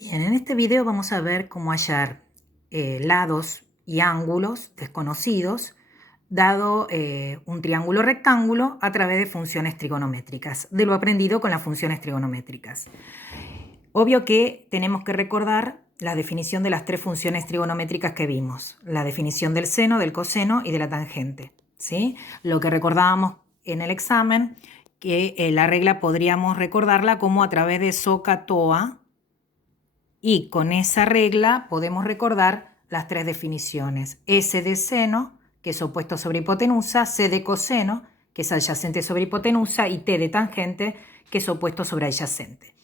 Bien, en este video vamos a ver cómo hallar lados y ángulos desconocidos dado un triángulo rectángulo a través de funciones trigonométricas, de lo aprendido con las funciones trigonométricas. Obvio que tenemos que recordar la definición de las tres funciones trigonométricas que vimos, la definición del seno, del coseno y de la tangente, ¿sí? Lo que recordábamos en el examen, que la regla podríamos recordarla como a través de SOHCAHTOA, y con esa regla podemos recordar las tres definiciones. S de seno, que es opuesto sobre hipotenusa, C de coseno, que es adyacente sobre hipotenusa, y T de tangente, que es opuesto sobre adyacente.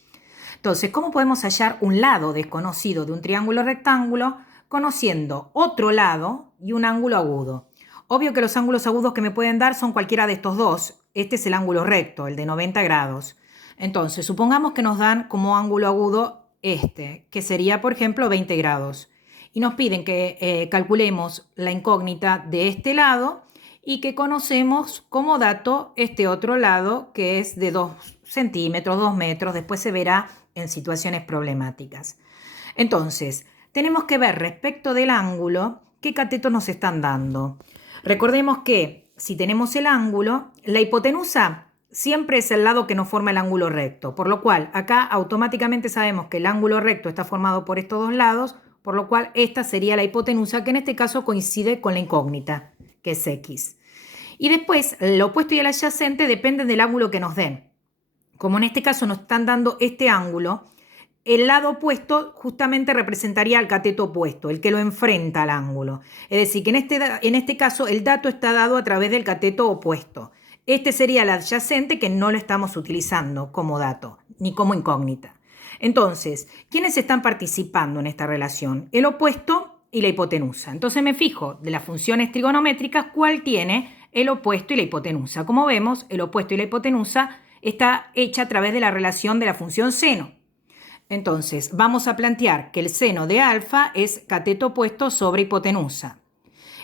Entonces, ¿cómo podemos hallar un lado desconocido de un triángulo rectángulo conociendo otro lado y un ángulo agudo? Obvio que los ángulos agudos que me pueden dar son cualquiera de estos dos. Este es el ángulo recto, el de 90 grados. Entonces, supongamos que nos dan como ángulo agudo este, que sería, por ejemplo, 20 grados. Y nos piden que calculemos la incógnita de este lado y que conocemos como dato este otro lado, que es de 2 centímetros, 2 metros. Después se verá en situaciones problemáticas. Entonces, tenemos que ver respecto del ángulo qué catetos nos están dando. Recordemos que si tenemos el ángulo, la hipotenusa siempre es el lado que nos forma el ángulo recto, por lo cual acá automáticamente sabemos que el ángulo recto está formado por estos dos lados, por lo cual esta sería la hipotenusa, que en este caso coincide con la incógnita, que es X. Y después, el opuesto y el adyacente dependen del ángulo que nos den. Como en este caso nos están dando este ángulo, el lado opuesto justamente representaría al cateto opuesto, el que lo enfrenta al ángulo. Es decir, que en este caso el dato está dado a través del cateto opuesto. Este sería el adyacente, que no lo estamos utilizando como dato, ni como incógnita. Entonces, ¿quiénes están participando en esta relación? El opuesto y la hipotenusa. Entonces me fijo de las funciones trigonométricas cuál tiene el opuesto y la hipotenusa. Como vemos, el opuesto y la hipotenusa está hecha a través de la relación de la función seno. Entonces, vamos a plantear que el seno de alfa es cateto opuesto sobre hipotenusa.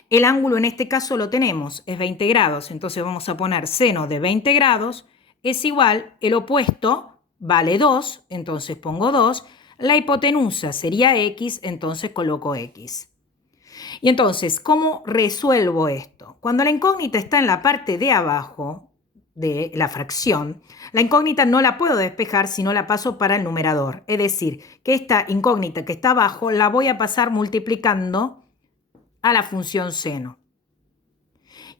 El ángulo en este caso lo tenemos, es 20 grados, entonces vamos a poner seno de 20 grados es igual, el opuesto vale 2, entonces pongo 2, la hipotenusa sería X, entonces coloco X. Y entonces, ¿cómo resuelvo esto? Cuando la incógnita está en la parte de abajo de la fracción, la incógnita no la puedo despejar si no la paso para el numerador. Es decir, que esta incógnita que está abajo la voy a pasar multiplicando a la función seno.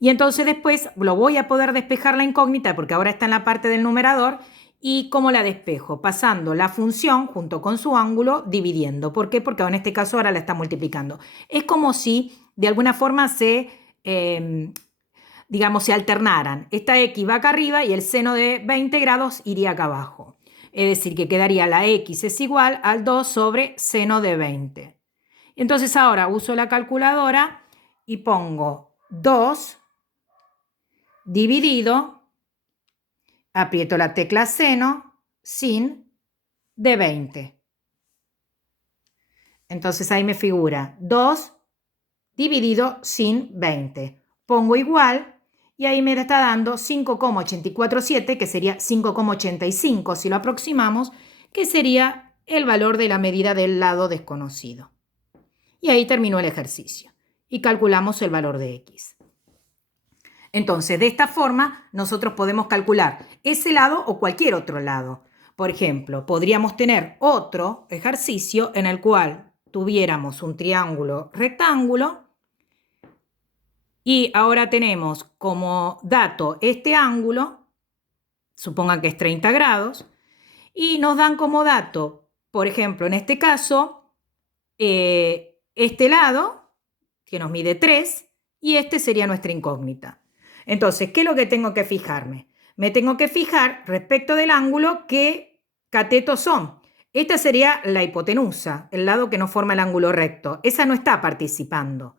Y entonces después lo voy a poder despejar la incógnita porque ahora está en la parte del numerador. ¿Y cómo la despejo? Pasando la función junto con su ángulo dividiendo. ¿Por qué? Porque en este caso ahora la está multiplicando. Es como si de alguna forma se alternaran. Esta X va acá arriba y el seno de 20 grados iría acá abajo. Es decir, que quedaría la X es igual al 2 sobre seno de 20. Entonces ahora uso la calculadora y pongo 2 dividido, aprieto la tecla seno, sin de 20. Entonces ahí me figura 2 dividido sin 20. Pongo igual y ahí me está dando 5,847, que sería 5,85 si lo aproximamos, que sería el valor de la medida del lado desconocido. Y ahí terminó el ejercicio. Y calculamos el valor de X. Entonces, de esta forma, nosotros podemos calcular ese lado o cualquier otro lado. Por ejemplo, podríamos tener otro ejercicio en el cual tuviéramos un triángulo rectángulo y ahora tenemos como dato este ángulo, supongan que es 30 grados, y nos dan como dato, por ejemplo, en este caso, este lado, que nos mide 3, y este sería nuestra incógnita. Entonces, ¿qué es lo que tengo que fijarme? Me tengo que fijar respecto del ángulo qué catetos son. Esta sería la hipotenusa, el lado que nos forma el ángulo recto. Esa no está participando.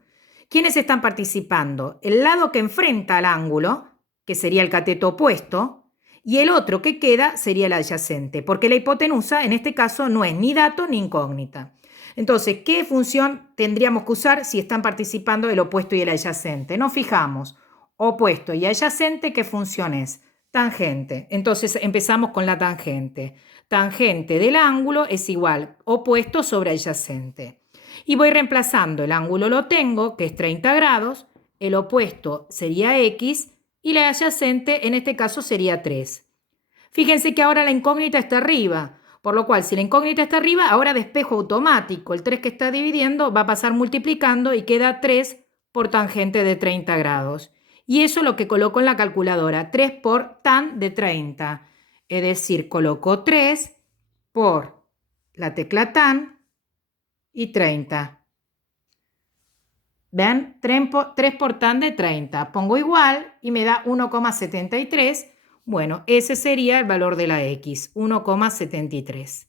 ¿Quiénes están participando? El lado que enfrenta al ángulo, que sería el cateto opuesto, y el otro que queda sería el adyacente, porque la hipotenusa en este caso no es ni dato ni incógnita. Entonces, ¿qué función tendríamos que usar si están participando el opuesto y el adyacente? Nos fijamos, opuesto y adyacente, ¿qué función es? Tangente. Entonces empezamos con la tangente. tangente del ángulo es igual opuesto sobre adyacente. Y voy reemplazando, el ángulo lo tengo, que es 30 grados, el opuesto sería X y la adyacente en este caso sería 3. Fíjense que ahora la incógnita está arriba, por lo cual si la incógnita está arriba, ahora despejo automático. El 3 que está dividiendo va a pasar multiplicando y queda 3 por tangente de 30 grados. Y eso es lo que coloco en la calculadora, 3 por tan de 30. Es decir, coloco 3 por la tecla tan y 30. ¿Ven? 3 por tan de 30. Pongo igual y me da 1,73. Bueno, ese sería el valor de la X, 1,73.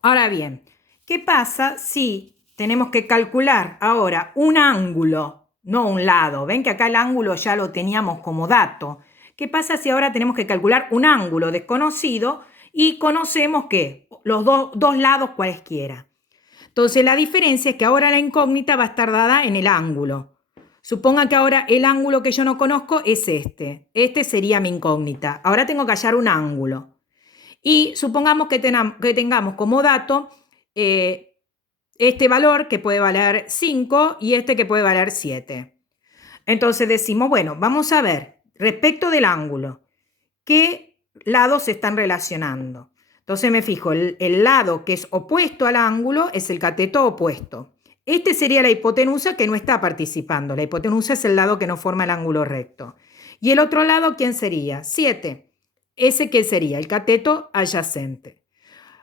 Ahora bien, ¿qué pasa si tenemos que calcular ahora un ángulo, no un lado? Ven que acá el ángulo ya lo teníamos como dato. ¿Qué pasa si ahora tenemos que calcular un ángulo desconocido y conocemos que los dos lados cualesquiera? Entonces la diferencia es que ahora la incógnita va a estar dada en el ángulo. Suponga que ahora el ángulo que yo no conozco es este. Este sería mi incógnita. Ahora tengo que hallar un ángulo. Y supongamos que tengamos como dato este valor que puede valer 5 y este que puede valer 7. Entonces decimos, bueno, vamos a ver, respecto del ángulo, ¿qué lados se están relacionando? Entonces me fijo, el lado que es opuesto al ángulo es el cateto opuesto. Este sería la hipotenusa que no está participando. La hipotenusa es el lado que no forma el ángulo recto. ¿Y el otro lado quién sería? 7. ¿Ese qué sería? El cateto adyacente.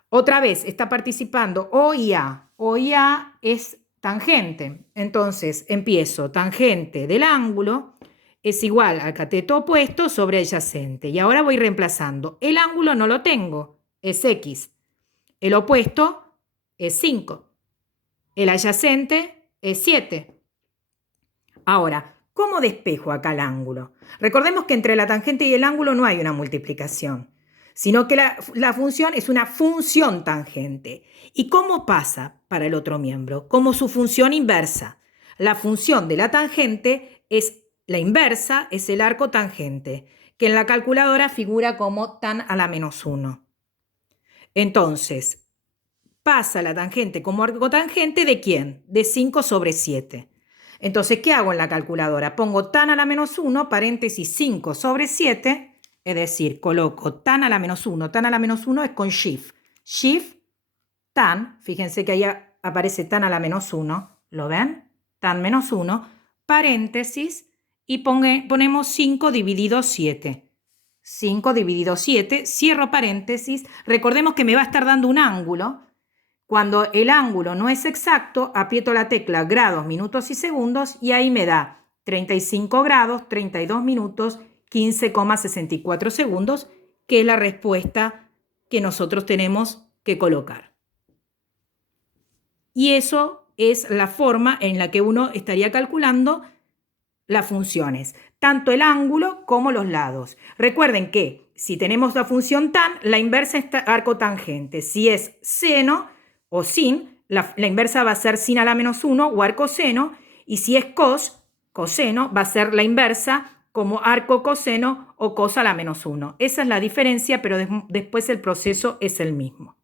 Otra vez está participando O y A. O y A es tangente. Entonces empiezo, tangente del ángulo es igual al cateto opuesto sobre adyacente. Y ahora voy reemplazando. El ángulo no lo tengo, es X. El opuesto es 5. El adyacente es 7. Ahora, ¿cómo despejo acá el ángulo? Recordemos que entre la tangente y el ángulo no hay una multiplicación, sino que la función es una función tangente. ¿Y cómo pasa para el otro miembro? Como su función inversa. La función de la tangente es la inversa, es el arco tangente, que en la calculadora figura como tan a la menos 1. Entonces, pasa la tangente como arco tangente ¿de quién? De 5 sobre 7. Entonces, ¿qué hago en la calculadora? Pongo tan a la menos 1, paréntesis 5 sobre 7, es decir, coloco tan a la menos 1. Tan a la menos 1 es con shift. Shift, tan, fíjense que ahí aparece tan a la menos 1, ¿lo ven? Tan menos 1, paréntesis, y ponemos 5 dividido 7. 5 dividido 7, cierro paréntesis. Recordemos que me va a estar dando un ángulo. Cuando el ángulo no es exacto, aprieto la tecla grados, minutos y segundos y ahí me da 35 grados, 32 minutos, 15,64 segundos, que es la respuesta que nosotros tenemos que colocar. Y eso es la forma en la que uno estaría calculando las funciones, tanto el ángulo como los lados. Recuerden que si tenemos la función tan, la inversa es arco tangente. Si es seno o sin, la inversa va a ser sin a la menos 1 o arco seno, y si es coseno, va a ser la inversa como arco coseno o cos a la menos 1. Esa es la diferencia, pero después el proceso es el mismo.